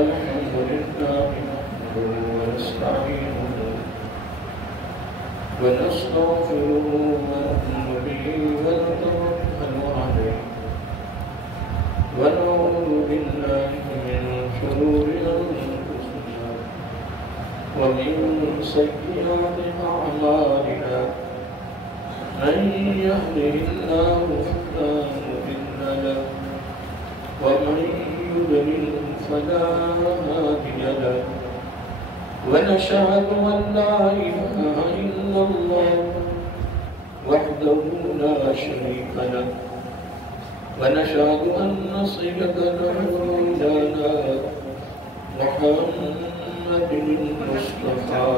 الحمد لله نحمده ونستعينه ونستغفره ونؤمن به ونتوكل عليه ونعوذ بالله من شرور أنفسنا ومن سيئات أعمالنا من يهده الله فلا مضل له ومن يضلل فلا هادي له ونشهد أن لا إله إلا الله وحده لا شريك له ونشهد أن سيدنا ومولانا محمد المصطفى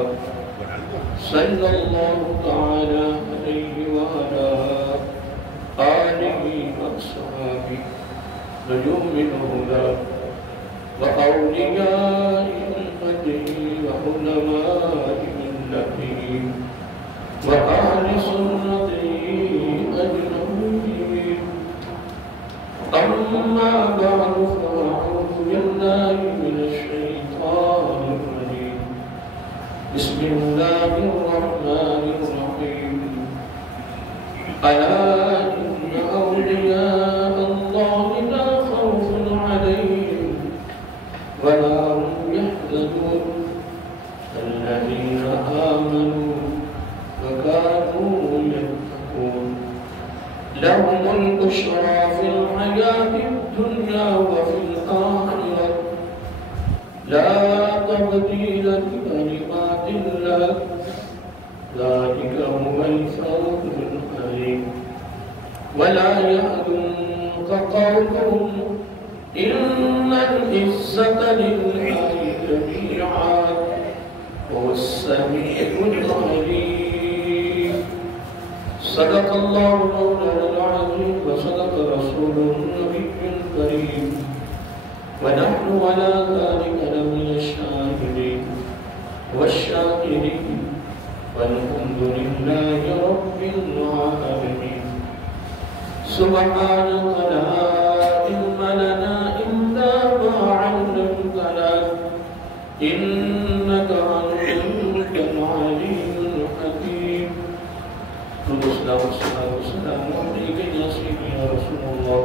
صلى الله تعالى عليه وعلى آله وأصحابه نجوم الهدى وأولياء أمته وعلماء ملته وأهل سنته أجمعين أما بعد فأعوذ بالله من الشيطان الرجيم بسم الله الرحمن الرحيم ألا إن أولياء الله لا خوف عليهم ولا هم يحزنون الذين آمنوا وكانوا يتقون لهم البشرى في الحياة الدنيا وفي الآخرة لا تبديل لكلمات الله ذلك هو الفوز العظيم ولا يحزنك قولهم إن العزة لله جميعا هو السميع العليم صدق الله مولانا العظيم وصدق رسوله النبي الكريم ونحن على ذلك لمن الشاهدين والشاكرين والحمد لله رب العالمين سبحانك لا علم لنا إلا ما علمتنا إنك أنت العليم الحكيم والصلاة والسلام عليك يا سيدي يا رسول الله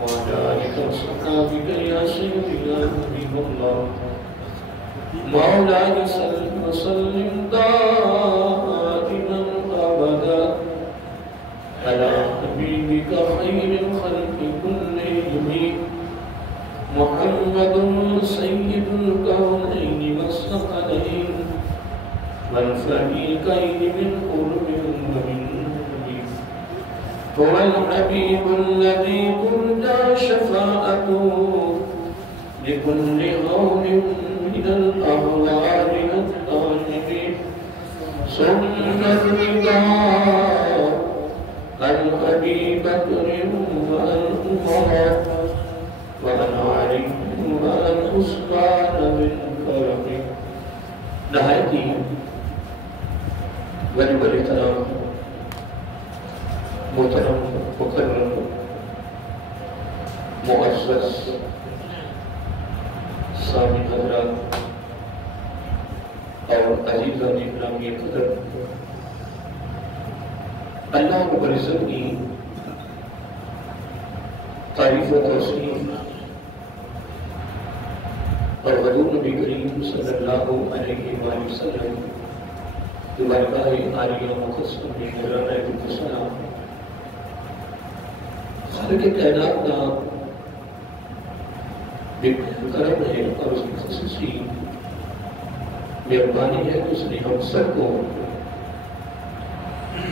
وعلى آلك وصحبك يا سيدي يا حبيب الله مولاي صل وسلم دائما أبدا على حبيبك خير الخلق كلهم محمد سيد الكونين والثقلين والفريقين من قرب ومن نبي هو الحبيب الذي ترجى شفاعته لكل هول من الأهوال الطالبين سنة الرضا عن أبي بكر وعن عمر وعن علي وعن عثمان بن كرم نهايتي بڑے تمام محترم مکرم معزز سامعین حضرات اور عزیزان گرامی قدر اللہ رب العزت کی تعریف و توصیف اور حضور نبی کریم صلی اللہ علیہ وآلہ وسلم کی بارگاہ عالیہ مقدس میں مولانا السلام خالق کائنات کا ایک کرم ہے اور اس کی خصوصی مہربانی ہے کہ اس نے ہم سب کو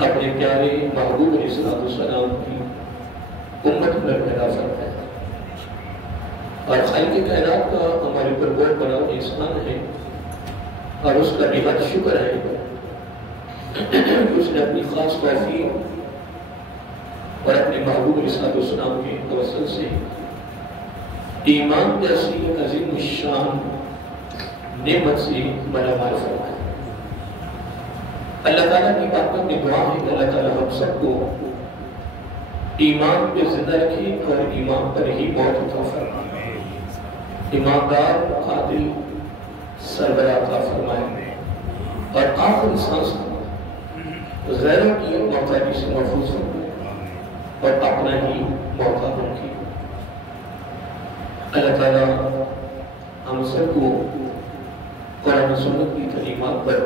اپنے پیارے محبوب علیہ السلام کی امت میں پیدا فرمایا اور خالق کائنات کا ہمارے پر بہت بڑا احسان ہے اور اس کا نہایت شکر ہے اس نے اپنی خاص توفیق اور اپنے محبوب علیہ السلام کے توسل سے ایمان جیسی عظیم الشان نعمت سے ملامال فرمایا اللہ تعالیٰ کی طاقت میں دعا ہے کہ اللہ تعالیٰ ہم سب کو ایمان پہ زندہ رکھے اور ایمان پر ہی موت عطا فرمائے۔ ایماندار عادل سربراہ عطا فرمائے اور آخری سانس غیروں کی محتاجی سے محفوظ ہو اور اپنا ہی موقع ہو کی۔ اللہ تعالیٰ ہم سب کو قرآن و سنت کی تعلیمات پر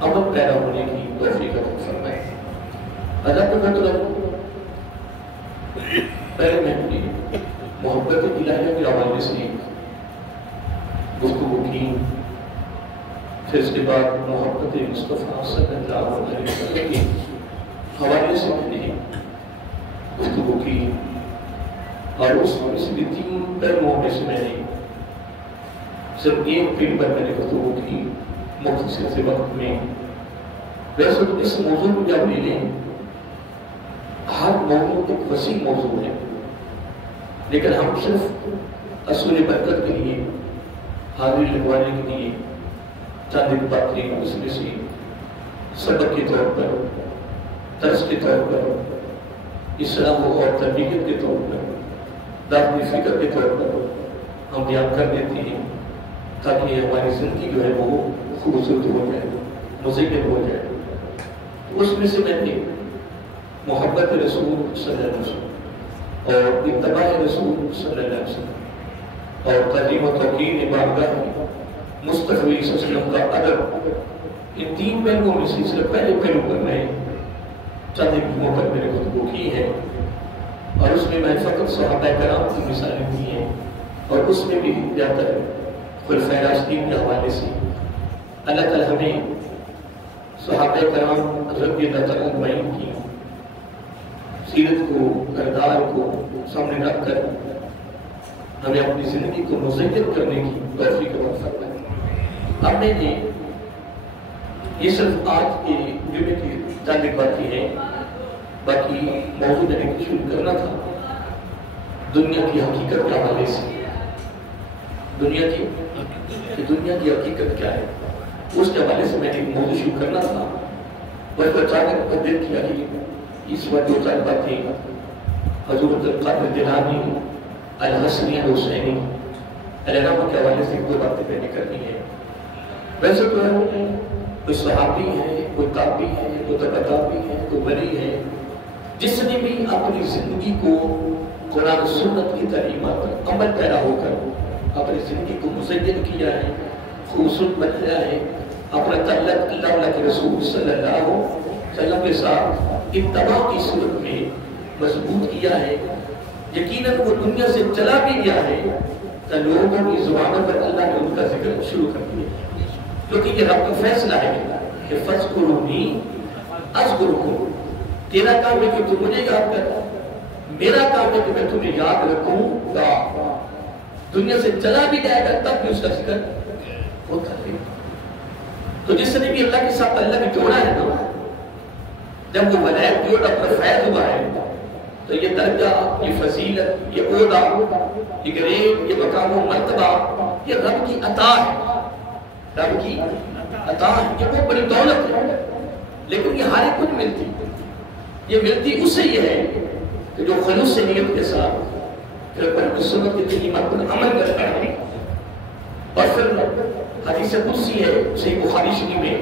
عمل پیرا ہونے کی توفیق عطا فرمائے۔ اللہ کا مطلب پہلے میں اپنی محبت الہیہ کے حوالے سے گفتگو کی، پھر اس کے بعد محبت مصطفیٰ صلی اللہ علیہ وسلم کے حوالے سے میں نے گفتگو کی، اور اس میں سے بھی 3 پہلوؤں میں سے میں نے صرف ایک پہلو پر میں نے گفتگو کی مختصر سے وقت میں۔ ویسے تو اس موضوع کو جب لے لیں، ہر موضوع ایک وسیع موضوع ہے، لیکن ہم صرف اصول برکت کے لیے حاضری لگوانے کے لیے چند ایک باتیں اس میں سے سبق کے طور پر، درس کے طور پر، اصلاح اور تربیت کے طور پر، دعوتی فکر کے طور پر ہم بیان کر دیتے ہیں تاکہ ہماری زندگی جو ہے وہ خوبصورت ہو جائے، مزین ہو جائے۔ اس میں سے میں نے محبت رسول صلی اللہ علیہ وسلم اور اتباع رسول صلی اللہ علیہ وسلم اور تعلیم و توقیر بارگاہ مصطفی صلی اللہ علیہ وسلم کا ادب، ان 3 پہلوؤں میں سے صرف پہلے پہلو پر میں چند ایک موقع میں نے گفتگو کی ہے، اور اس میں میں فقط صحابہ کرام کی مثالیں دی ہیں، اور اس میں بھی زیادہ تر خلفائے راشدین کے حوالے سے اللہ تعالی ہمیں صحابہ کرام رضی اللہ تعالیٰ عنہم کی سیرت کو، کردار کو سامنے رکھ کر ہمیں اپنی زندگی کو مزین کرنے کی توفیق عطا فرمائے۔ اب میں نے یہ صرف آج کے جمعے کی چند باتیں ہیں، باقی موضوع میں نے شروع کرنا تھا دنیا کی حقیقت کے حوالے سے۔ دنیا کی حقیقت کیا ہے، اس کے حوالے سے میں نے ایک موضوع شروع کرنا تھا، بس اچانک دل کیا کہ اس وقت 2-4 باتیں حضرت القادر جیلانی الحسنی الحسینی علامہ کے حوالے سے 2 باتیں میں نے کرنی ہیں۔ ویسے تو کوئی صحابی ہے، کوئی تابعی ہے، کوئی تابعی ہے، کوئی ولی ہے، جس نے بھی اپنی زندگی کو قرآن و سنت کی تعلیمات پر عمل پیرا ہو کر اپنی زندگی کو مزین کیا ہے، خوبصورت بنایا ہے، اپنا تعلق اللہ کے رسول صلی اللہ علیہ وسلم کے ساتھ اتباع کی صورت میں مضبوط کیا ہے، یقیناً وہ دنیا سے چلا بھی گیا ہے تو لوگوں کی زبانوں پر اللہ نے ان کا ذکر شروع کر دیا، کیونکہ یہ رب کا فیصلہ ہے کہ فَاذْكُرُونِي أَذْكُرْكُمْ، تیرا کام ہے کہ تم مجھے یاد کر، میرا کام ہے کہ میں تمہیں یاد رکھوں گا۔ دنیا سے چلا بھی جائے گا تب بھی اس کا ذکر ہوتا ہے۔ تو جس نے بھی اللہ کے ساتھ اللہ کو جوڑا ہے نا، جب وہ ولایت جوڑا پر فیض ہوا ہے، تو یہ درجہ، یہ فضیلت، یہ عہدہ، یہ گریڈ، یہ مقام و مرتبہ، یہ رب کی عطا ہے، رب کی عطا ہے، یہ بہت بڑی دولت ہے، لیکن یہ ہر ایک کو نہیں ملتی۔ یہ ملتی اس سے یہ ہے کہ جو خلوص سے نیت کے ساتھ پھر قرآن سنت کی تعلیمات پر عمل کرتا ہے، اور پھر حدیث قدسی ہے صحیح بخاری شریف میں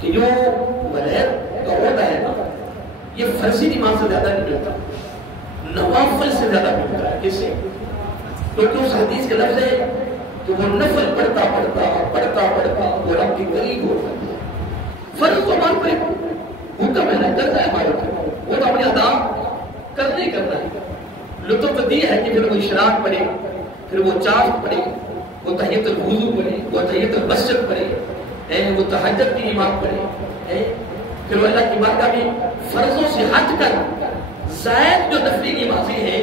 کہ جو ولایت کا عہدہ ہے نا، یہ فرضی نماز سے زیادہ نہیں ملتا، نوافل سے زیادہ ملتا ہے۔ کس سے؟ کیونکہ اس حدیث کے لفظ ہے کہ وہ نفل پڑھتا وہ رب کی قریب ہوتا ہے۔ فرض تو ہمارے پر حکم ہے نا، کرتا ہے ہمارے اوپر، وہ تو اپنی ادا کرنا ہے۔ لطف دی ہے کہ پھر وہ اشراق پڑھے، پھر وہ چاند پڑھے، وہ تحیت الوضو پڑھے، وہ تحیت المسجد پڑھے، وہ تہجد کی نماز پڑھے، پھر وہ اللہ کی بارگاہ میں فرضوں سے ہٹ کر زائد جو نفلی نمازیں ہیں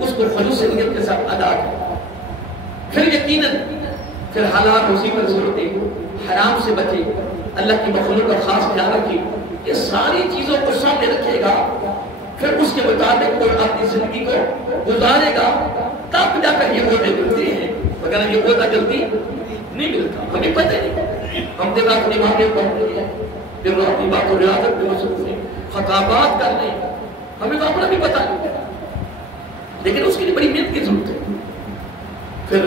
اس کو خلوص نیت کے ساتھ ادا کرے، پھر یقیناً پھر حلال روزی پر زور دے، حرام سے بچے، اللہ کی مخلوق کا خاص خیال رکھے، یہ ساری چیزوں کو سامنے رکھے گا، پھر اس کے مطابق وہ اپنی زندگی کو گزارے گا، تب جا کر یہ عہدے ملتے ہیں، مگر یہ عہدہ جلدی نہیں ملتا۔ ہمیں پتہ نہیں، ہم دن رات نمازیں پڑھ رہے ہیں، دن رات اپنی بات و ریاضت میں مصروف ہیں، خطابات کر رہے ہیں، ہمیں تو اپنا بھی پتہ نہیں، لیکن اس کے لیے بڑی محنت کی ضرورت ہے۔ پھر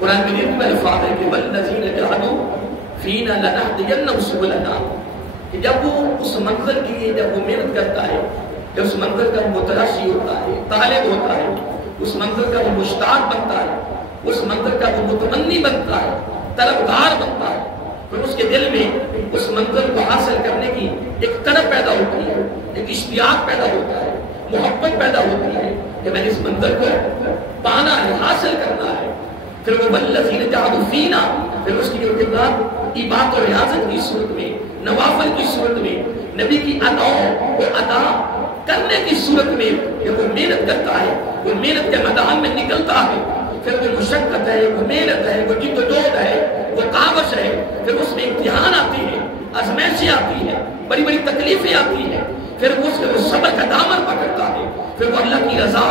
قرآن مجید میں الفاظ ہے کہ والذین جاہدوا فینا لنہدینہم سبلنا، کہ جب وہ اس منزل کے لیے جب وہ محنت کرتا ہے، جب اس منزل کا متراشی ہوتا ہے، طالب ہوتا ہے، اس منزل کا وہ مشتاق بنتا ہے، اس منزل کا وہ متمنی بنتا ہے، طلبگار بنتا ہے، پھر اس کے دل میں اس منزل کو حاصل کرنے کی ایک طلب پیدا ہوتی ہے، ایک اشتیاق پیدا ہوتا ہے، محبت پیدا ہوتی ہے کہ میں نے اس منزل کو پانا ہے، حاصل کرنا ہے۔ پھر وہ والذین جاہدوا فینا، پھر اس کی جو کتاب عبادت و ریاضت کی صورت میں، نوافل کی صورت میں، نبی کی عطاؤں کو ادا کرنے کی صورت میں کہ وہ محنت کرتا ہے، وہ محنت کے میدان میں نکلتا ہے، پھر وہ مشقت ہے، وہ محنت ہے، وہ جد و جہد ہے، وہ کاوش ہے، پھر اس میں امتحان آتی ہے، آزمائشیں آتی ہیں، بڑی بڑی تکلیفیں آتی ہیں، پھر وہ صبر کا دامن پکڑتا ہے، پھر وہ اللہ کی رضا،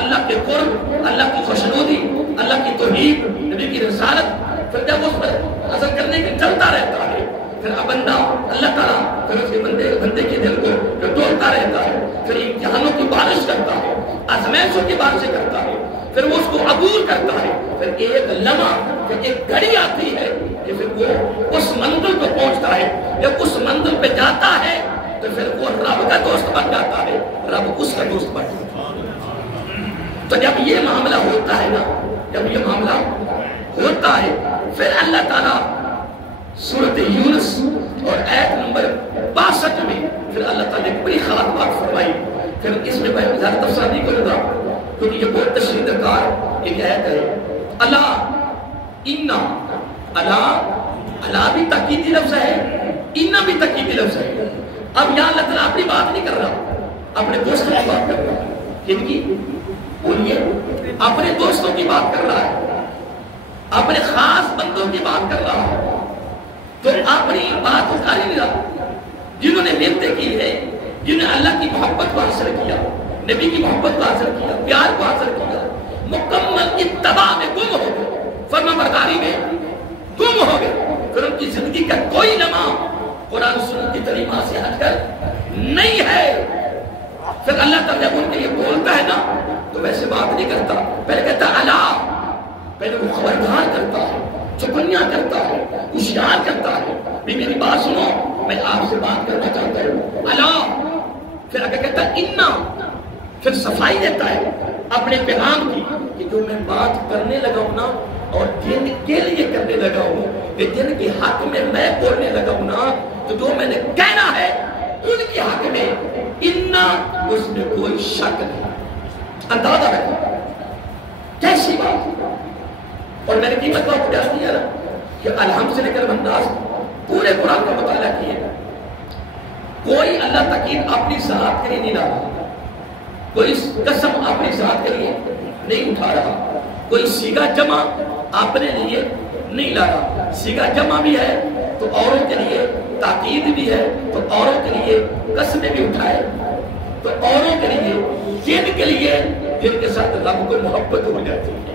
اللہ کے قرب، اللہ کی خوشنودی، اللہ کی توحید، نبی کی رسالت، پھر جب اس پر اثر کرنے کے چلتا رہتا ہے، پھر بندہ اللہ تعالیٰ پھر اس کے بندے کے دل کو جو توڑتا رہتا ہے، پھر امتحانوں کی بارش کرتا ہے، آزمائشوں کی بارشیں کرتا ہے، پھر وہ اس کو عبور کرتا ہے، پھر ایک لمحہ، پھر ایک گھڑی آتی ہے کہ پھر وہ اس منزل کو پہنچتا ہے، جب اس منزل پہ جاتا ہے تو پھر وہ رب کا دوست بن جاتا ہے، رب اس کا دوست بن جاتا ہے۔ تو جب یہ معاملہ ہوتا ہے نا، جب یہ معاملہ ہوتا ہے، پھر اللہ تعالیٰ سورۃ یونس اور آیت نمبر 62 میں پھر اللہ تعالیٰ نے بڑی خاص بات فرمائی۔ پھر اس میں میں زیادہ تفصیل نہیں کروں گا کیونکہ یہ بہت تشریح درکار ایک آیت ہے۔ اللہ انا، اللہ بھی تاکیدی لفظ ہے، انا بھی تاکیدی لفظ ہے۔ اب یہاں اللہ تعالیٰ اپنی بات نہیں کر رہا، اپنے دوستوں کی بات کر رہا ہے۔ کن کی؟ بولیے، اپنے دوستوں کی بات کر رہا ہے، اپنے خاص بندوں کی بات کر رہا ہے۔ تو اپنی بات اٹھا نہیں رہا، جنہوں نے محنتیں کی ہے، جنہوں نے اللہ کی محبت کو حاصل کیا، نبی کی محبت کو حاصل کیا، پیار کو حاصل کیا، مکمل اتباع میں گم ہو گئے، فرما برداری میں گم ہو گئے، پھر ان کی زندگی کا کوئی لمحہ قرآن سنت کی تعلیمات سے ہٹ کر نہیں ہے۔ پھر اللہ تعالیٰ جب ان کے لیے بولتا ہے نا تو ویسے بات نہیں کرتا، پہلے کہتا ہے اللہ، پہلے وہ خبردار کرتا ہے، چکنیاں کرتا ہے، ہوشیار کرتا ہے، بھی میری بات سنو، میں آپ سے بات کرنا چاہتا ہوں اللہ۔ پھر آگے کہتا ہے انا، پھر صفائی دیتا ہے اپنے پیغام کی کہ جو میں بات کرنے لگا ہوں نا اور دین کے لیے کرنے لگا ہوں، کہ دین کے حق میں بولنے لگا ہوں نا، تو جو میں نے کہنا ہے ان کے حق میں انا، اس میں کوئی شک نہیں۔ اندازہ رکھو کیسی بات۔ اور میں نے قیمت کو جان دیا نا کہ الحمد سے لے کر الناس پورے قرآن کا مطالعہ کیے، کوئی اللہ تقید اپنی ذات کے لیے نہیں لا رہا، کوئی قسم اپنی ذات کے لیے نہیں اٹھا رہا، کوئی سیگا جمع اپنے لیے نہیں لا رہا۔ سیگا جمع بھی ہے تو اوروں کے لیے، تاکید بھی ہے تو اوروں کے لیے، قسمیں بھی اٹھائے تو اوروں کے لیے، جن کے لیے جن کے ساتھ رب کو محبت ہو جاتی ہے۔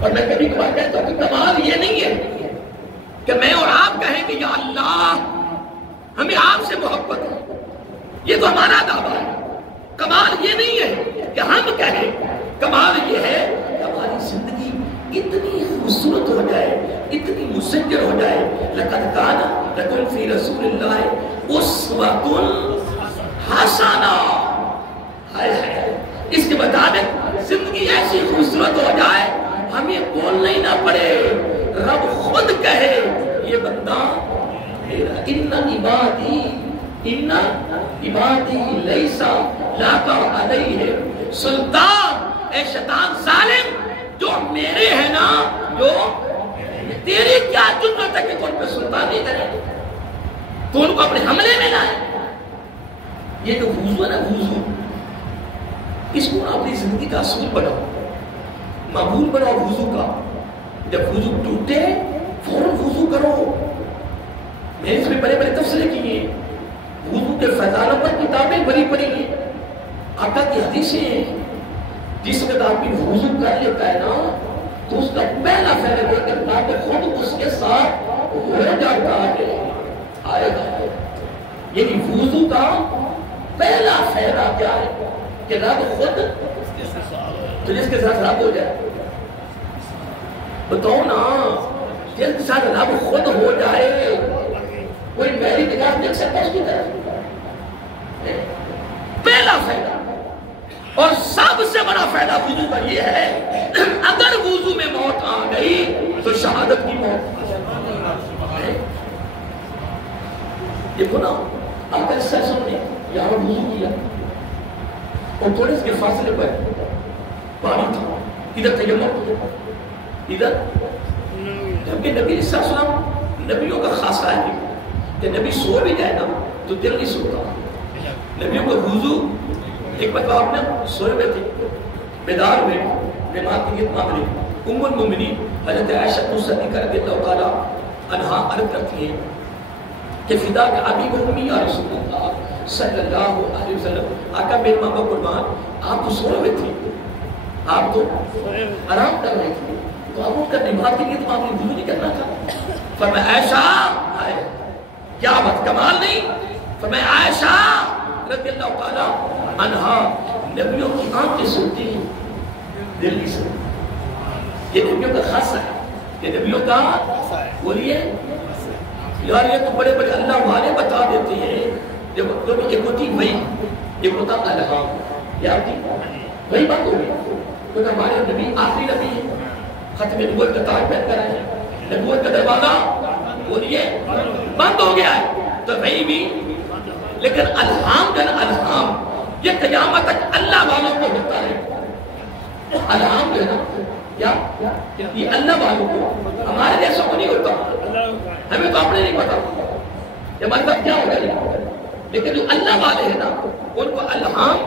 اور میں کبھی کبھار کہتا ہوں کہ کمال یہ نہیں ہے کہ میں اور آپ کہیں کہ یا اللہ ہمیں آپ سے محبت ہے، یہ تو ہمارا دعویٰ ہے۔ کمال یہ نہیں ہے کہ ہم کہیں، کمال یہ ہے کہ ہماری زندگی اتنی خوبصورت ہو جائے، اتنی مسجر ہو جائے، لقد کان لکم فی رسول اللہ اسوۃ حسنہ، اس کے مطابق زندگی ایسی خوبصورت ہو جائے ہمیں بولنا ہی نہ پڑے، رب خود کہے یہ بندہ میرا، ان عبادی لیسا لک علیہ سلطان، اے شیطان ظالم جو میرے ہیں نا، جو تیری کیا جرأت ہے کہ تو ان پہ سلطان نہیں کرے، تو ان کو اپنے حملے میں لائے۔ یہ جو وضو ہے نا، وضو اس کو اپنی زندگی کا اصول بناؤ، معمول بناؤ وضو کا۔ جب وضو ٹوٹے فوراً وضو کرو۔ میں اس میں بڑے بڑے تفسیریں کی ہیں، وضو کے فضائل پر کتابیں بڑی پڑھی ہیں، آقا کی حدیثیں ہیں۔ جس وقت آدمی وضو کر لیتا ہے نا تو اس کا پہلا فائدہ یہ کرتا ہے کہ خود اس کے ساتھ ہو جاتا ہے، آئے گا۔ یعنی وضو کا پہلا فائدہ کیا ہے کہ رب خود تو جس کے ساتھ رب ہو جائے، بتاؤ نا جس کے ساتھ رب خود ہو جائے کوئی میری نگاہ دیکھ سکتا ہے اس کی طرف؟ پہلا فائدہ اور سب سے بڑا فائدہ وضو کا یہ ہے، اگر وضو میں موت آ گئی تو شہادت کی موت دیکھو نا، اگر سیسوں نے یہاں وضو کیا اور تھوڑے سے فاصلے پر پانی تھا، ادھر تیمم، ادھر، جبکہ نبی صلی اللہ علیہ وسلم نبیوں کا خاصہ ہے کہ نبی سو بھی جائے نا تو دل نہیں سوتا، نبیوں کا وضو ایک مرتبہ آپ نے سوئے ہوئے تھے، بیدار ہوئے، نماز کی نیت مانگ لی، ام المؤمنین حضرت عائشہ صدیقہ رضی اللہ تعالیٰ عنہا عرض کرتی ہیں کہ فدا کا ابی و امی یا رسول اللہ صلی اللہ علیہ وسلم، آقا میرے ماں باپ قربان، آپ تو سوئے ہوئے تھے، آپ تو آرام کر رہے تھے، تو آپ ان کا نماز کی نیت مانگ لی، وضو نہیں کرنا تھا؟ فرمایا عائشہ، کیا بات کمال نہیں؟ فرمایا عائشہ رضی اللہ تعالیٰ عنہا، نبیوں کی آنکھیں سنتی ہیں، دل نہیں سنتی، یہ نبیوں کا خاصہ ہے، یہ نبیوں کا بولیے یار، یہ تو بڑے بڑے اللہ والے بتا دیتے ہیں، جب ایک ہوتی وہی، ایک ہوتا الہام، کیا ہوتی وہی بات ہو گئی، کیونکہ ہمارے نبی آخری نبی ہے، ختم نبوت کا تاج پہن کر آئے ہیں، نبوت کا دروازہ بولیے بند ہو گیا ہے، تو وہی بھی، لیکن الہام کا نا الہام یہ قیامت تک اللہ والوں کو ہوتا ہے، الہام جو ہے نا کیا یہ اللہ والوں کو، ہمارے جیسوں کو نہیں ہوتا، ہمیں تو اپنے نہیں پتا یہ مطلب کیا ہوگا، لیکن جو اللہ والے ہیں نا ان کو الہام،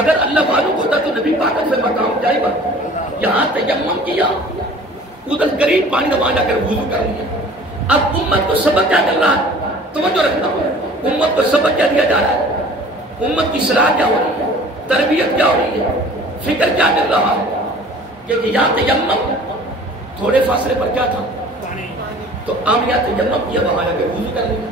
اگر اللہ والوں کو ہوتا تو نبی پاک سے مقام جائے گا، یہاں تیمم کیا، ادھر قریب پانی دبا جا کر وضو کر لیا، اب امت کو سبق کیا کر رہا ہے، توجہ رکھنا، امت کو سبق کیا دیا جا رہا ہے، امت کی اصلاح کیا ہو رہی ہے، تربیت کیا ہو رہی ہے، فکر کیا کر رہا ہے، کہ یہاں تیمم تھوڑے فاصلے پر کیا تھا، تو آمنیہ تیمم کیا، وہاں جا کے وضو کر لیا،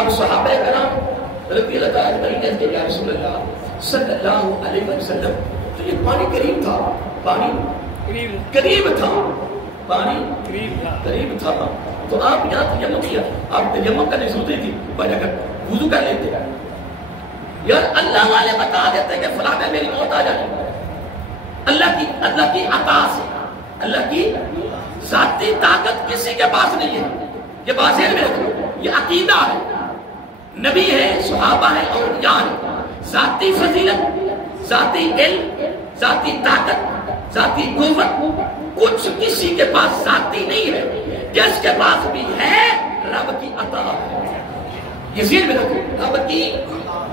اب صحابہ کرام رضی اللہ تعالیٰ عنہم نے یا رسول اللہ صلی اللہ علیہ وسلم، تو یہ پانی قریب تھا، پانی قریب تھا، پانی قریب تھا، تو آپ یہاں تیمم کیا، آپ تیمم کرنے ضرورت نہیں تھی، بجا کر وضو کر لیتے، یار اللہ والے بتا دیتے کہ فلاں میں میری موت آ جائے، اللہ کی عطا سے، اللہ کی ذاتی طاقت کسی کے پاس نہیں ہے، یہ بات ذہن میں رکھو، یہ عقیدہ ہے، نبی ہے، صحابہ ہے، اولیاء ہے، ذاتی فضیلت، ذاتی علم، ذاتی طاقت، ذاتی قوت کچھ کسی کے پاس ذاتی نہیں ہے، جس کے پاس بھی ہے رب کی عطا ہے، یہ ذہن میں رکھو، رب کی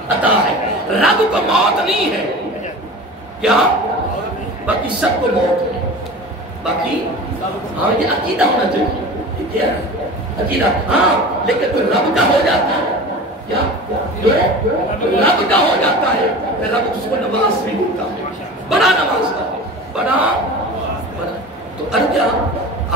عطا ہے، رب کو موت نہیں ہے، کیا باقی سب کو موت ہے، باقی ہاں یہ عقیدہ ہونا چاہیے، یہ کیا ہے عقیدہ، ہاں لیکن تو رب کا ہو جاتا ہے، کیا جو رب کا ہو جاتا ہے پھر رب اس کو نماز بھی ہوتا ہے، بڑا نماز کا ہے، بڑا تو ارجا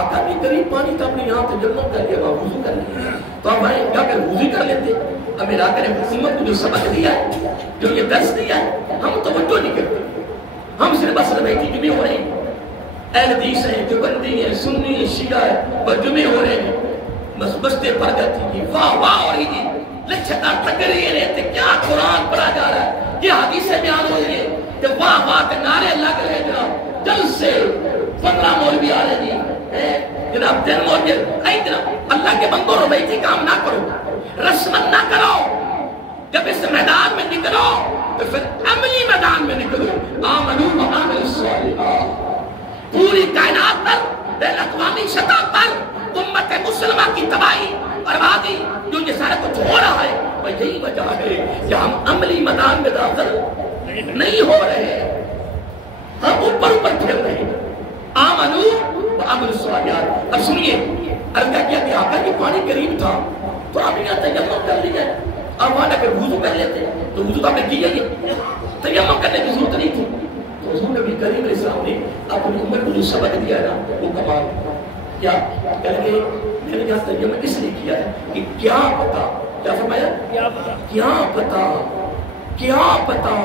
آقا بھی قریب پانی تھا، اپنے یہاں تجمع کر لیا، وہاں وضو کر لیا، تو ہم آئے کیا کر وضو کر لیتے، اب میرا کرے حکومت کو جو سبق دیا ہے، جو یہ درس دیا ہے، ہم توجہ نہیں کرتے، ہم صرف بس رہی تھی جمعے ہو رہے ہیں، اہل حدیث ہیں، دیوبندی ہیں، سنی ہیں، شیعہ ہے، بس جمعے ہو رہے ہیں، بس بستے پڑ جاتی تھی، واہ واہ ہو رہی تھی، لچھتا تقریر رہتے، کیا قرآن پڑھا جا رہا ہے، یہ حدیثیں بیان ہو رہی ہے، کہ واہ واہ کے نعرے لگ رہے جناب، جل سے 15 مولوی آ رہے ہیں، جناب 10 مولوی، اے جناب اللہ کے بندوں رویتی کام نہ کرو، رسمت نہ کرو، جب اس میدان میں نکلو تو پھر عملی میدان میں نکلو، آمنو وعملوا الصالحات، پوری کائنات پر بین الاقوامی سطح پر امت مسلمہ کی تباہی بربادی جو یہ سارا کچھ ہو رہا ہے، وہ یہی وجہ ہے کہ ہم عملی میدان میں داخل نہیں ہو رہے، ہم اوپر پھر رہے ہیں، آمنو وعملوا الصالحات۔ اب سنیے، عرض کیا کہ آقا کی پانی قریب تھا تو آپ نے یہاں تیمم کر لیا، اب وہاں اگر وضو کر لیتے تو وضو تو آپ نے کیا ہی، تیمم کرنے کی ضرورت نہیں تھی، تو حضور نبی کریم علیہ السلام نے اپنی امت کو جو سبق دیا ہے نا وہ کمال، کیا کہیں گے میں نے یہاں تیمم اس لیے کیا ہے کہ کیا پتا، کیا فرمایا، کیا پتا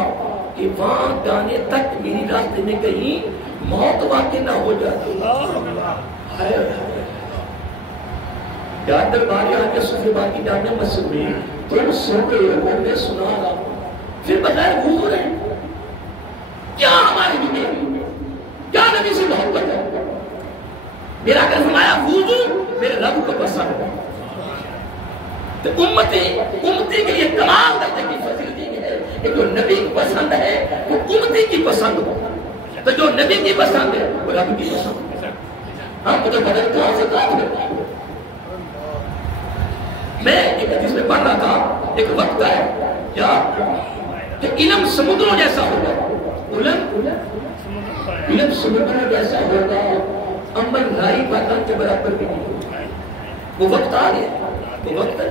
کہ وہاں جانے تک میری راستے میں کہیں موت واقع نہ ہو جاتی. یا دربار یہاں کے صوفی باقی جامع مسجد میں تم سو کے لوگوں نے سنا رہا پھر بغیر وضو رہے. کیا ہماری دنیا کیا نبی سے محبت ہے؟ میرا کل فرمایا وضو میرے رب کو پسند ہے. تو امتی کے لیے کمال درجے کی فضیلت ہے کہ جو نبی کی پسند ہے وہ امتی کی پسند ہو. تو جو نبی کی پسند ہے وہ رب کی پسند ہے. ہم تو بدل کہاں سے کام کرتے ہیں. میں ایک حدیث میں پڑھ رہا تھا ایک وقت ہے کیا کہ علم سمندروں جیسا ہوگا. علم سمندروں جیسا ہوگا عمل رائی پاتن کے برابر بھی نہیں ہوگا. وہ وقت آ گیا وہ وقت ہے.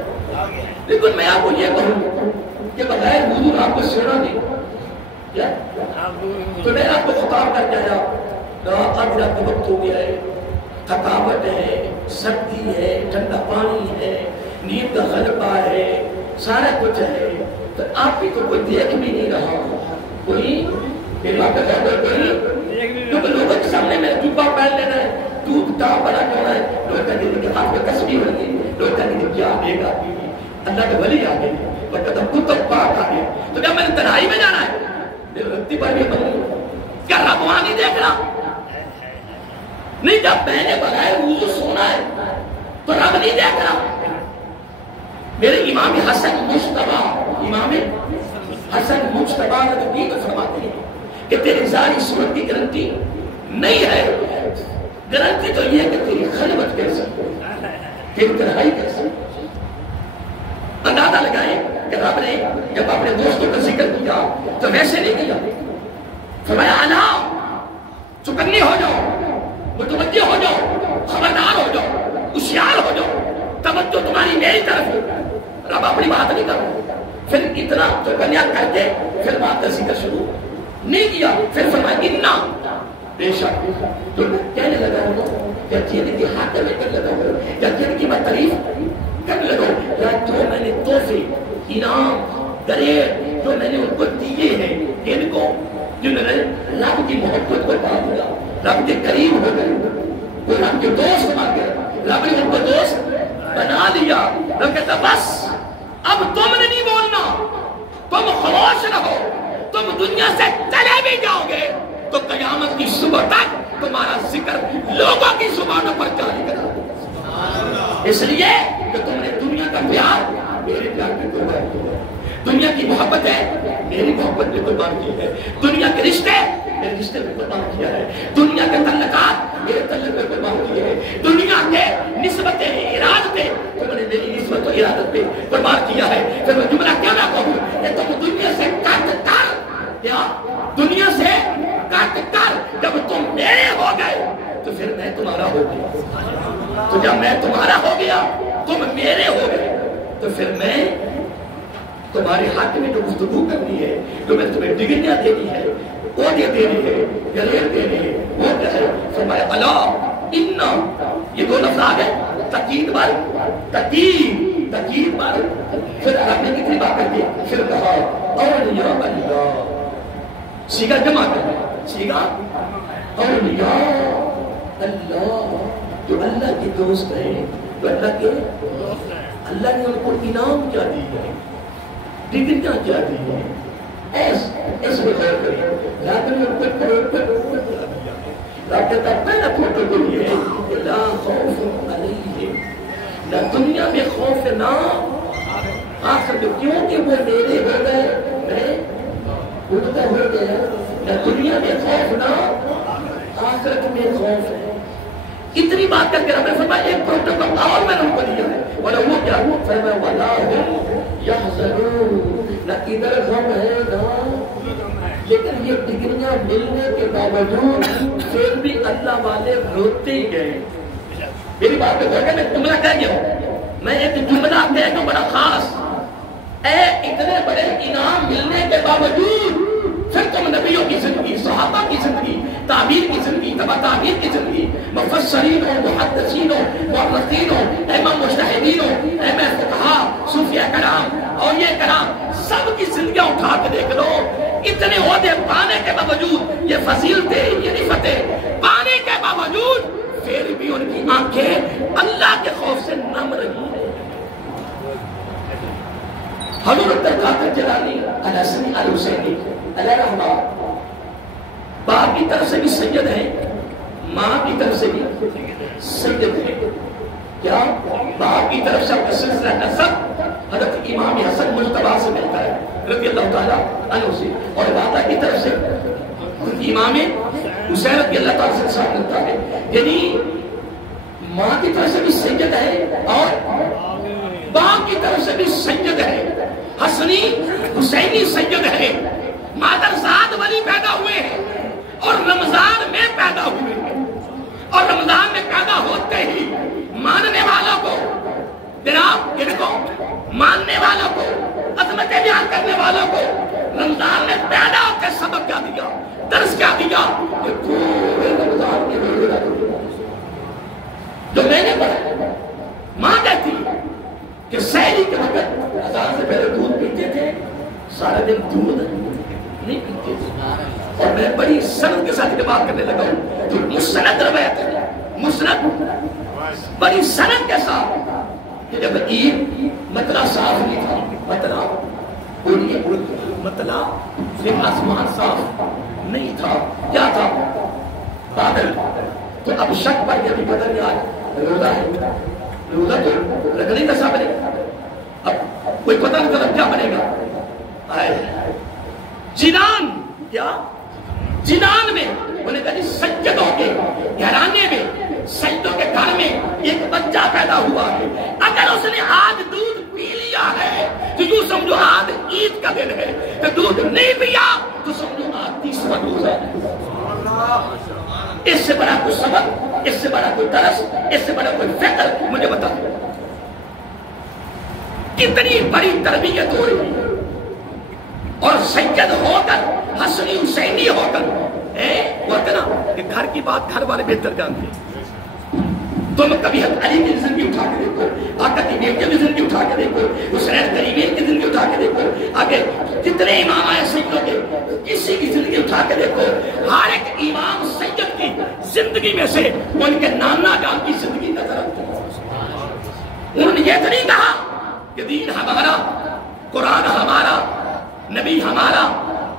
لیکن میں آپ کو یہ کہوں کہ بغیر وضو آپ کو سونا نہیں کیا. تو میں آپ کو خطاب کر کے آیا آج رات کا وقت ہو گیا ہے. تھکاوٹ ہے سردی ہے ٹھنڈا پانی ہے نیند کا غلبہ ہے سارا کچھ ہے. تو آپ کی تو کوئی دیکھ بھی نہیں رہا. کوئی کیونکہ لوگوں کے سامنے میں جوبہ پہن لینا ہے دودھ کا بڑا کرنا ہے. لوگ کہتے ہیں کہ آپ کو کسبی ہوگی. لوگ کہتے ہیں کہ کیا دے گا اللہ کے ولی آ گئے اور کہتا کتب پاک آ گئے. تو جب میں نے تنہائی میں جانا ہے میرے رتی پر بھی بنوں کیا رب وہاں نہیں دیکھ رہا نہیں. جب میں نے بغیر وضو سونا ہے تو رب نہیں دیکھ رہا. میرے امام حسن مجتبی امام حسن مجتبی نے تو فرماتے ہیں کہ تیری ساری صورت کی گارنٹی نہیں ہے. گارنٹی تو یہ ہے کہ تیری خلوت کیسے تیری تنہائی کیسے. اندازہ لگائیں کہ رب نے جب اپنے دوستوں کا ذکر کیا تو ویسے نہیں کیا. فرمایا انا چکنے ہو جاؤ متوجہ ہو جاؤ خبردار ہو جاؤ ہوشیار ہو جاؤ. توجہ تمہاری میری طرف ہے. رب اپنی بات نہیں کر رہا. پھر اتنا تو کنیا کر کے پھر بات کا ذکر شروع نہیں کیا. پھر فرمایا انا بے شک تو کہنے لگا ہوں یا چیز کی ہاتھ میں کر لگا ہوں یا چیز کی میں تعریف کر لگا ہوں یا جو میں نے تحفے انعام درے جو میں نے ان کو دیے ہیں ان کو جنہوں نے رب کی محبت کو پا دیا رب کے قریب ہو گئے وہ رب کے دوست بن گئے. رب نے ان کو دوست بنا لیا. رب کہتا بس اب تم نے نہیں بولنا تم خاموش رہو. تم دنیا سے چلے بھی جاؤ گے تو قیامت کی صبح تک تمہارا ذکر لوگوں کی زبانوں پر جاری کرا دے. اس لیے کہ تم نے دنیا کا پیار میرے پیار میں قربان کیا ہے. دنیا کی محبت ہے میری محبت میں قربان کی ہے. دنیا کے رشتے میرے رشتے میں قربان کیا ہے. دنیا کے تعلقات میرے تعلق میں قربان کیے ہیں. دنیا کے نسبتیں ارادتیں تم نے میری نسبت و ارادت پہ قربان کیا ہے. پھر میں جملہ کیا نہ کہوں کہ تم دنیا سے کٹ کر کیا دنیا سے کٹ کر جب تم میرے ہو گئے تو پھر میں تمہارا ہو گیا. تو جب میں تمہارا ہو گیا تم میرے ہو گئے تو پھر میں تمہارے حق میں جو گفتگو کرنی ہے جو میں تمہیں ڈگریاں دینی ہے عہدے دینی ہے گلیر دینی ہے وہ کیا ہے. فرمایا اللہ انا یہ دو لفظ آ گئے تقید بار تقید بار. پھر آپ نے کتنی بات کر دی پھر کہا اولیاء اللہ سیگا جمع کر سیگا اولیاء اللہ جو اللہ کے دوست ہیں جو اللہ کے اللہ نے ان کو انعام کیا دی ہے ڈگریاں کیا دی ہے. ایس میں خیر کریں لیکن ان پر کروڑ لیکن پہلا فوٹو کے لیے لا خوف علیہ نہ دنیا میں خوف نہ آخر میں کیونکہ وہ میرے ہو گئے میں ان کا ہو گیا نہ دنیا میں خوف نہ آخرت میں خوف ہے. اتنی بات کر کے رب نے فرمایا ایک پروٹوکول اور میں نے ان کو دیا ہے اور وہ کیا فرمایا ولا هم يحزنون نہ ادھر غم ہے نہ لیکن یہ ڈگریاں ملنے کے باوجود پھر بھی اللہ والے روتے ہی گئے. میری بات پہ میں جملہ کہہ گیا ہوں میں ایک جملہ کہہ گا بڑا خاص اے اتنے بڑے انعام ملنے کے باوجود پھر تم نبیوں کی زندگی صحابہ کی زندگی تعبیر کی زندگی تبع تعبیر کی زندگی مفسرین ہو محدثین ہو مورخین ہو امام مجتہدین ہو امام فقہا صوفیاء کرام اور یہ کرام سب کی زندگیاں اٹھا کے دیکھ لو اتنے عہدے پانے کے باوجود، یہ فضیلتیں، یہ رفتیں پانے کے باوجود پھر بھی ان کی آنکھیں اللہ کے خوف سے نم رہی ہیں۔ حضور عبدالقادر جیلانی الحسنی الحسینی علیہ رحمہ باپ کی طرف سے بھی سید ہیں، ماں کی طرف سے بھی سید ہیں۔ کیا باپ کی طرف سے اپنا سلسلہ نسب حضرت امام حسن مجتبی سے ملتا ہے رضی اللہ تعالیٰ عنہ سے، اور دادا کی طرف سے امام حسین رضی اللہ تعالیٰ سے ساتھ ملتا ہے۔ یعنی ماں کی طرف سے بھی سید ہے اور باپ کی طرف سے بھی سید ہے، حسنی حسینی سید ہے۔ مادرزاد ولی پیدا ہوئے ہیں اور رمضان میں پیدا ہوئے ہیں، اور رمضان میں پیدا ہوتے ہی ماننے والوں کو، جناب ان کو ماننے والوں کو، عظمتیں بیان کرنے والوں کو رمضان میں پیدا ہو کے سبق کیا دیا، درس کیا دیا کہ پورے رمضان کے جو میں نے پڑھا۔ ماں کہتی کہ سحری کے وقت اذان سے پہلے دودھ پیتے تھے، سارا دن دودھ نہیں پیتے تھے۔ اور میں بڑی سند کے ساتھ بات کرنے لگا ہوں، جو مسند روایت ہے، مسند بڑی سند کے ساتھ، کہ جب عید مطلع صاف نہیں تھا، مطلع بولیے مطلع صرف آسمان صاف نہیں تھا، کیا تھا؟ بادل۔ تو اب شک پڑ گیا کہ پتہ نہیں آج روزہ ہے، روزہ تو رکھنے کا سا بنے گا، اب کوئی پتہ نہیں چلا کیا بنے گا۔ آئے جنان، کیا جنان میں انہوں نے کہا سجدوں کے گھرانے میں، سجدوں کے گھر میں ایک بچہ پیدا ہوا ہے، اگر اس نے آج دودھ پی لیا ہے تو یوں سمجھو آج عید کا دن ہے، تو دودھ نہیں پیا تو سمجھو آج تیسرا روزہ ہے۔ اس سے بڑا کوئی سبق، اس سے بڑا کوئی درس، اس سے بڑا کوئی فکر مجھے بتا دو، کتنی بڑی تربیت ہو رہی ہے۔ اور سید ہو کر، حسنی حسینی ہو کر، وہ اتنا کہ گھر کی بات گھر والے بہتر جانتے ہیں۔ تم کبھی علی کی زندگی اٹھا کے دیکھو، آقا کی بیٹی کی زندگی اٹھا کے دیکھو، حسین قریبین کی زندگی اٹھا کے دیکھو، آگے جتنے امام آئے سیدوں کے کسی کی زندگی اٹھا کے دیکھو، ہر ایک امام سید کی زندگی میں سے ان کے نانا جان کی زندگی نظر آتی ہے۔ انہوں نے یہ تو نہیں کہا کہ دین ہمارا، قرآن ہمارا، نبی ہمارا،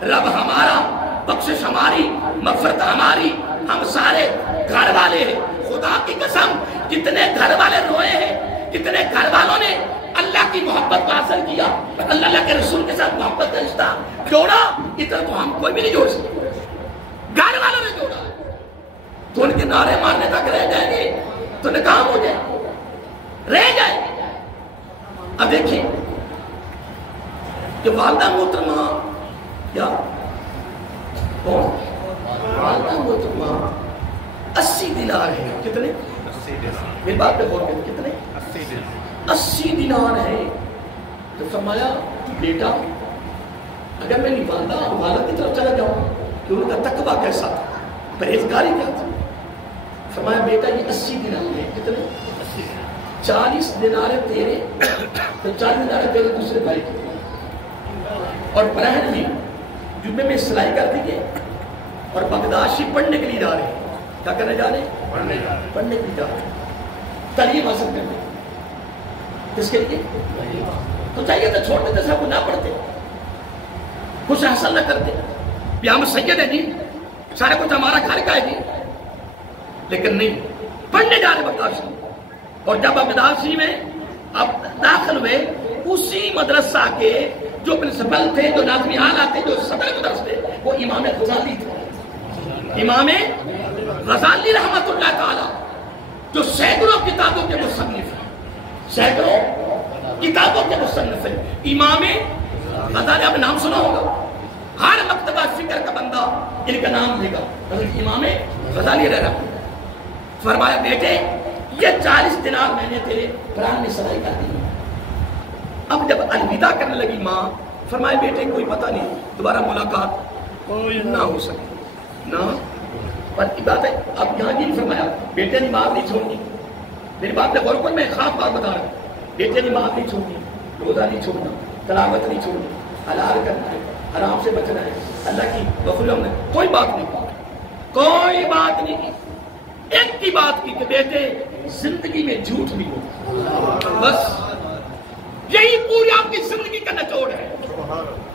رب ہمارا، بخشش ہماری، مغفرت ہماری، ہم سارے گھر والے ہیں۔ خدا کی قسم کتنے گھر والے روئے ہیں، کتنے گھر والوں نے اللہ کی محبت کو حاصل کیا، اللہ کے رسول کے ساتھ محبت کا رشتہ جوڑا، اتنا تو ہم کوئی بھی نہیں جوڑ سکتے، گھر والوں نے جوڑا۔ تو ان کے نعرے مارنے تک رہ جائیں گے تو ناکام ہو جائے، رہ جائے۔ اب دیکھیں کہ والدہ محترمہ، یا والدہ محترمہ 80 دینار ہے، کتنے؟ میری بات پہ غور کریں، کتنے؟ 80 دینار ہے۔ تو فرمایا بیٹا اگر میں نہیں والدہ والد کی طرف چلا جاؤں کہ ان کا تقویٰ کیسا تھا، پرہیزگاری کیا تھی؟ فرمایا بیٹا یہ 80 دینار ہے، کتنے؟ 40 دینار ہے تیرے، تو 40 دینار ہے تیرے دوسرے بھائی کے، اور برہن میں جمعے میں سلائی کر دیجئے، اور بغداد شریف پڑھنے کے لیے جا رہے ہیں۔ کیا کرنے جا رہے ہیں؟ پڑھنے کے لیے جا رہے ہیں، تعلیم حاصل کرنے۔ کس کے لیے؟ تو چاہیے تو چھوڑ دیتے، سب کو نہ پڑھتے، کچھ حاصل نہ کرتے، یا ہم سید ہیں جی، سارے کچھ ہمارا گھر کا ہے جی، لیکن نہیں، پڑھنے جا رہے بغداد شریف۔ اور جب بغداد شریف میں اب داخل ہوئے، اسی مدرسہ کے جو پرنسپل تھے، جو ناظمیان آتے، جو صدر مدرسے تھے، وہ امام غزالی تھے، امام غزالی رحمت اللہ تعالی، جو سینکڑوں کتابوں کے مصنف ہیں، سینکڑوں کتابوں کے مصنف ہیں۔ امام غزالی، آپ نے نام سنا ہوگا، ہر مکتبہ فکر کا بندہ ان کا نام لے گا، امام غزالی رہا۔ فرمایا بیٹے یہ 40 دینار میں نے تیرے قرآن میں سلائی کر دی۔ اب جب الوداع کرنے لگی ماں، فرمایا بیٹے کوئی پتہ نہیں دوبارہ ملاقات نہ ہو سکے، نہ پر کی بات ہے۔ اب یہاں نہیں فرمایا بیٹے نے بات نہیں چھوڑنی، میری بات پہ غور کر، میں خاص بات بتا رہا ہوں، بیٹے نے بات نہیں چھوڑنی، روزہ نہیں چھوڑنا، تلاوت نہیں چھوڑنی، حلال کرنا ہے، حرام سے بچنا ہے، اللہ کی بخریوں میں کوئی بات نہیں کی، کوئی بات نہیں کی، ایک کی بات کی کہ بیٹے زندگی میں جھوٹ نہیں ہو، بس یہی پوری آپ کی زندگی کا نچوڑ ہے،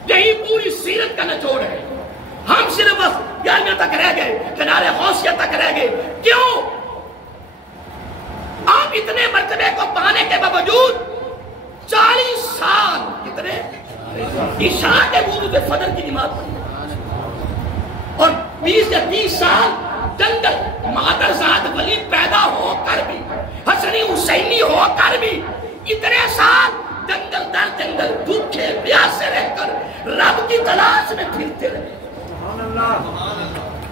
یہی پوری سیرت کا نچوڑ ہے۔ ہم صرف بس 11ویں تک رہ گئے، کنارے غوثیہ تک رہ گئے، کیوں؟ آپ اتنے مرتبے کو پانے کے باوجود 40 سال کتنے عشاء کے وضو فجر کی نماز پڑھی، اور 20 یا 30 سال جنگل مادرزاد ولی پیدا ہو کر بھی، حسنی حسینی ہو کر بھی، اتنے سال جنگل در جنگل بھوکے پیاسے رہ کر رب کی تلاش میں پھرتے رہے۔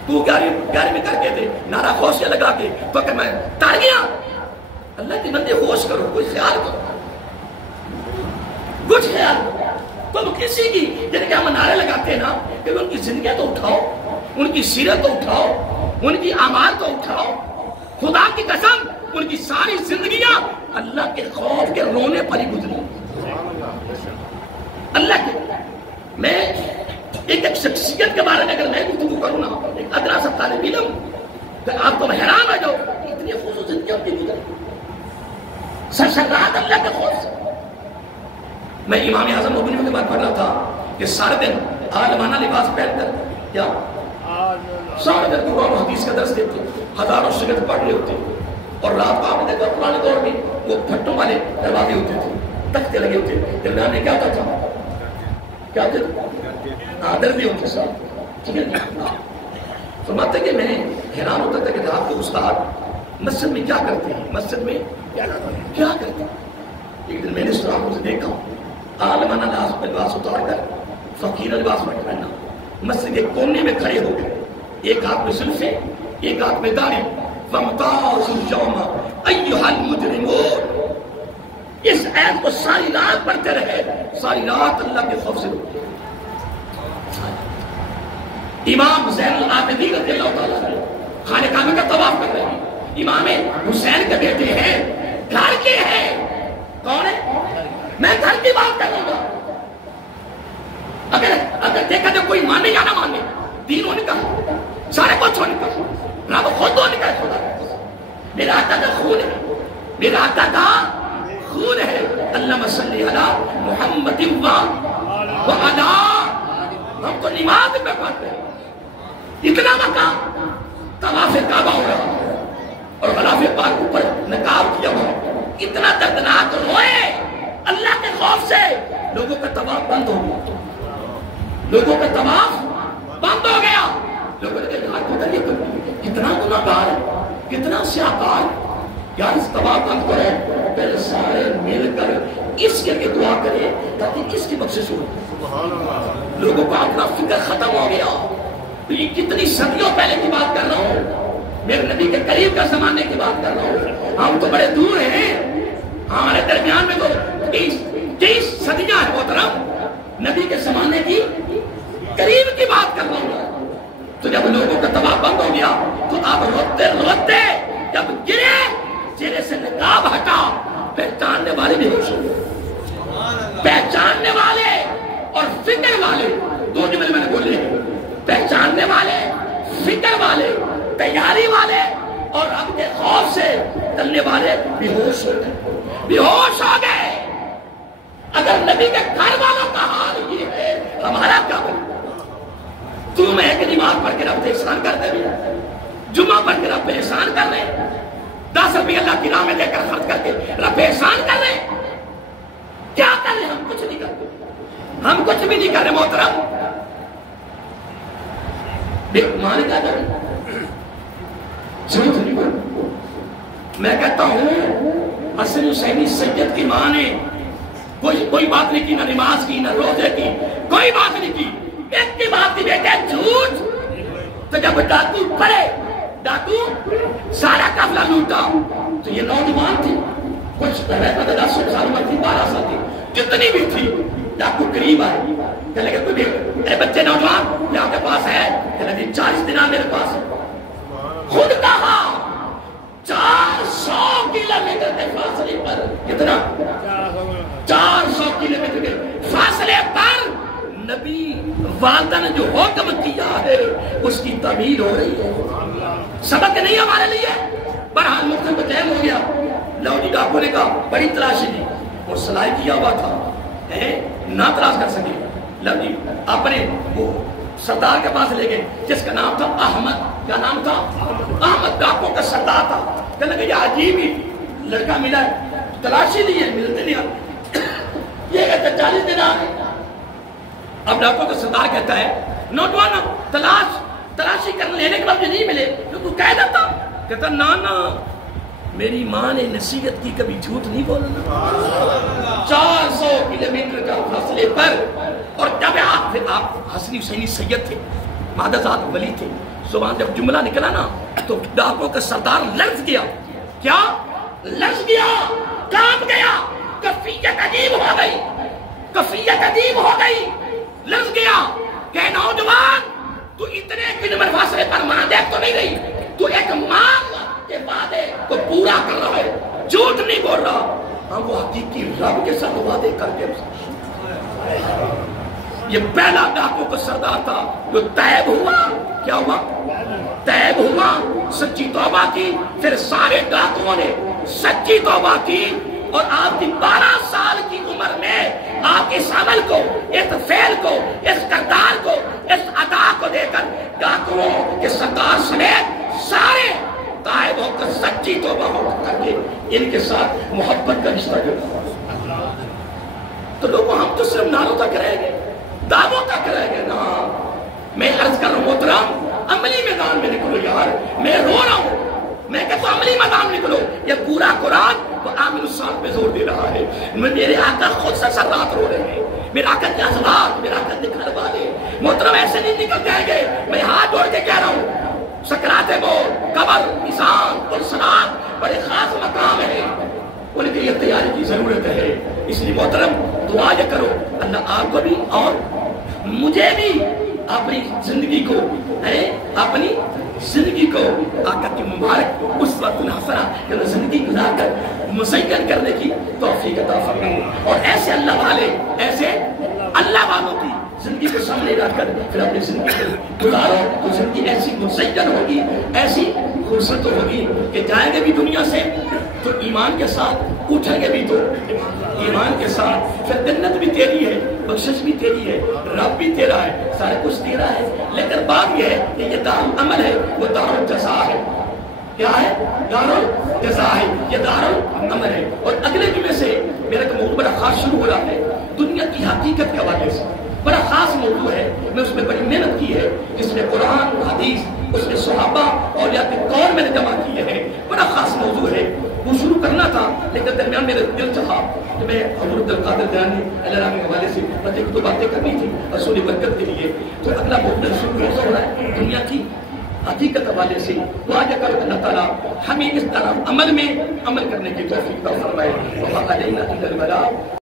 تو 11ویں کر کے دے نعرہ غوثیہ لگا کے تو کہ میں تار گیا، اللہ کی بندے ہوش کرو، کوئی خیال کرو، کچھ خیال کرو۔ تم کسی کی جن کے ہم نعرے لگاتے ہیں نا کہ ان کی زندگیاں تو اٹھاؤ، ان کی سیرت تو اٹھاؤ، ان کی اعمال تو اٹھاؤ، خدا کی قسم ان کی ساری زندگیاں اللہ کے خوف کے رونے پر ہی گزری۔ اللہ کے میں ایک شخصیت کے بارے میں اگر میں گفتگو کروں نا، ایک ادنا سا طالب علم، تو آپ کو حیران ہو جاؤ اتنی خوش زندگیوں کی گزری، سرسرات اللہ کے خوف سے۔ میں امام اعظم مبنی کے بعد پڑھ رہا تھا کہ سارے دن عالمانہ لباس پہن کر کیا سارے دن قرآن و حدیث کا درس دیتے، ہزاروں شاگرد پڑھ رہے ہوتے، اور رات کو آپ نے دیکھا پرانے دور میں وہ پھٹوں والے دروازے ہوتے تھے، تختے لگے ہوتے، درمیان میں کیا ہوتا تھا؟ کیا ہوتے تھے؟ دردی ہوتے ساتھ، ٹھیک ہے۔ فرماتے کہ میں حیران ہوتا تھا کہ رات کو استاد مسجد میں کیا کرتے ہیں، مسجد میں کیا کرتے ہیں۔ ایک دن میں نے استاد کو دیکھا عالمانہ لباس اتار کر فقیرہ لباس میں پہننا، مسجد کے کونے میں کھڑے ہو گئے، ایک ہاتھ میں زلفیں ایک ہاتھ میں داڑھی، وَامْتَازُوا الْيَوْمَ أَيُّهَا الْمُجْرِمُونَ، اس آیت کو ساری رات پڑھتے رہے، ساری رات اللہ کے خوف سے روتے۔ امام زین العابدین رضی اللہ تعالیٰ خانہ کعبہ کا طواف کر رہے ہیں، امام حسین کے بیٹے ہیں، گھر کے ہیں، کون ہے؟ میں گھر کی بات کر رہا ہوں۔ اگر دیکھا تو کوئی مانے یا نہ مانے، دین ہونے کا سارے کچھ ہونے کا رب خود ہونے کا خدا، میرا آقا کا خون ہے، میرا آقا کا خون ہے۔ اللہم صلی علی محمد وعلی، ہم تو نماز میں پڑھ رہے ہیں، اتنا مقام طواف کعبہ ہو رہا ہے اور غلاف پاک اوپر نقاب کیا ہوا، اتنا دردناک روئے اللہ کے خوف سے، لوگوں کا طواف بند ہو گیا، لوگوں کا طواف بند ہو گیا، لوگوں نے کہا کتنا گناہ گار ہے، کتنا سیاہکار، یار اس طواف بند کرے، پہلے سارے مل کر اس کے لیے دعا کرے تاکہ اس کی بخشش ہو۔ لوگوں کا اپنا فکر ختم ہو گیا۔ یہ کتنی صدیوں پہلے کی بات کر رہا ہوں، میرے نبی کے قریب کا زمانے کی بات کر رہا ہوں، ہم تو بڑے دور ہیں، ہمارے درمیان میں تو 30 صدیاں ہیں محترم، نبی کے زمانے کی قریب کی بات کر رہا ہوں۔ تو جب لوگوں کا طواف بند ہو گیا تو آپ روتے روتے جب گرے، چہرے سے نقاب ہٹا، پہچاننے والے بھی ہوش ہو گئے، پہچاننے والے اور فکر والے، دو جملے میں نے بولے، پہچاننے والے، فکر والے، تیاری والے اور رب کے خوف سے چلنے والے بھی ہوش ہو گئے، بھی ہوش ہو گئے۔ اگر نبی کے گھر والوں کا حال یہ ہے، ہمارا کیا بنے؟ تم ایک نماز پڑھ کے رب پہ احسان کرتے بھی، جمعہ پڑھ کے رب پہ احسان کر رہے، 10 روپے اللہ کی راہ میں دے کر خرچ کر کے رب پہ احسان کر رہے، کیا کر رہے؟ ہم کچھ نہیں کرتے، ہم کچھ بھی نہیں کر رہے محترم۔ مانے کیا کر رہے؟ جھوٹ نہیں بول، میں کہتا ہوں حسن حسینی سید کی ماں نے کوئی بات نہیں کی، نہ نماز کی، نہ روزے کی، کوئی بات نہیں کی، ایک کی بات کی بیٹے جھوٹ۔ تو جب ڈاکو پڑے، ڈاکو سارا قافلہ لوٹا، تو یہ نوجوان تھی، کچھ 10 سال عمر تھی، 12 سال تھی، جتنی بھی تھی، ڈاکو قریب آئے، کہ لگے کوئی بھی اے بچے نوجوان یہ آپ کے پاس ہے، کہ لگے 40 دینار میرے پاس ہے، خود کہا 400 کلومیٹر کے فاصلے پر، کتنا؟ 400 کلومیٹر کے فاصلے پر نبی والدہ نے جو حکم کیا ہے اس کی تعمیل ہو رہی ہے. سبق نہیں ہمارے لیے. بہرحال مقصد کو ٹائم ہو گیا. لو جی ڈاکو نے کہا بڑی تلاشی دی اور سلائی کیا ہوا تھا نہ تلاش کر سکے. لو جی اپنے وہ سردار کے پاس لے گئے جس کا نام تھا احمد. کیا نام تھا؟ احمد. ڈاکو کا سردار تھا. کہنے لگے یہ عجیب ہی لڑکا ملا ہے. تلاشی لی ہے ملتے نہیں. یہ کہتا 40 دن آ گئے. اب ڈاکو کا سردار کہتا ہے نوجوان تلاشی کر لینے کے بعد نہیں ملے تو کہہ دیتا. کہتا نا میری ماں نے نصیحت کی کبھی جھوٹ نہیں بولنا. 400 کلومیٹر کا فاصلے پر. اور جب آپ حسنی حسینی سید تھے مادزاد ولی تھے. زبان جب جملہ نکلا نا تو ڈاکو کا سردار لرز گیا. کیا لرز گیا؟ کانپ گیا. کفیت عجیب ہو گئی. کفیت عجیب ہو گئی. لرز گیا کہ نوجوان تو اتنے کلومیٹر فاصلے پر ماں دیکھ تو نہیں رہی. تو ایک ماں کے وعدے کو پورا کر رہا ہے. جھوٹ نہیں بول رہا. ہم وہ حقیقی رب کے ساتھ وعدے کر کے. یہ پہلا ڈاکو کا سردار تھا جو تائب ہوا. کیا ہوا؟ تائب ہوا. سچی توبہ کی. پھر سارے ڈاکوؤں نے سچی توبہ کی. اور آپ کی 12 سال کی عمر میں آپ اس عمل کو, اس فعل کو, اس کردار کو, اس ادا کو دے کر ڈاکوؤں کے سردار سمیت سارے تائب ہو کر سچی توبہ ہو کر کے ان کے ساتھ محبت کا رشتہ جڑا. تو لوگوں ہم تو صرف نعروں تک رہ گئے, دعووں تک رہ گئے نا. میں عرض کر رہا ہوں محترم عملی میدان میں نکلو یار. میں رو رہا ہوں. میں کہتا ہوں عملی میدان نکلو. یہ پورا قرآن تو آمین السلام پہ زور دے رہا ہے. میرے آقا خود سے سر رات رو رہے ہیں. میرے آقا کے اثرات, میرے آقا کے گھر والے محترم ایسے نہیں نکل جائیں گے. میں ہاتھ جوڑ کے کہہ رہا ہوں سکرات موت, قبر, میزان اور صراط بڑے خاص مقام ہیں. ان کے لیے تیاری کی ضرورت ہے. اس لیے محترم دعا یہ کرو اللہ آپ کو بھی اور مجھے بھی اپنی زندگی کو آقا کی مبارک اس وقت حسنہ کہ زندگی گزار کر مزین کرنے کی توفیق عطا فرمائے. اور ایسے اللہ والوں کی زندگی کو سامنے رکھ کر پھر اپنی زندگی کو گزارو تو زندگی ایسی مزین ہوگی, ایسی خوبصورت ہوگی کہ جائیں گے بھی دنیا سے تو ایمان کے ساتھ, اٹھیں گے بھی تو ایمان کے ساتھ. پھر جنت بھی تیری ہے, بخشش بھی تیری ہے, رب بھی تیرا ہے, سارے کچھ تیرا ہے. لیکن بات یہ ہے کہ یہ دار العمل ہے, وہ دار الجزا ہے. کیا ہے؟ دار الجزا ہے. یہ دار العمل ہے. اور اگلے جمعے سے میرا ایک موضوع بڑا خاص شروع ہو رہا ہے دنیا کی حقیقت کے حوالے سے. بڑا خاص موضوع ہے. میں اس میں بڑی محنت کی ہے. اس میں قرآن حدیث, اس میں صحابہ اور یا کون میں نے جمع کیے ہیں. بڑا خاص موضوع ہے. وہ شروع کرنا تھا لیکن درمیان میرے دل چاہا کہ میں حضرت عبدالقادر جیلانی اللہ کے حوالے سے ایک دو باتیں کرنی تھی رسول برکت کے لیے. تو اگلا موضوع شروع ہو رہا ہے دنیا کی حقیقت حوالے سے. دعا کرو اللہ تعالیٰ ہمیں اس طرح عمل میں عمل کرنے کی توفیق عطا فرمائے.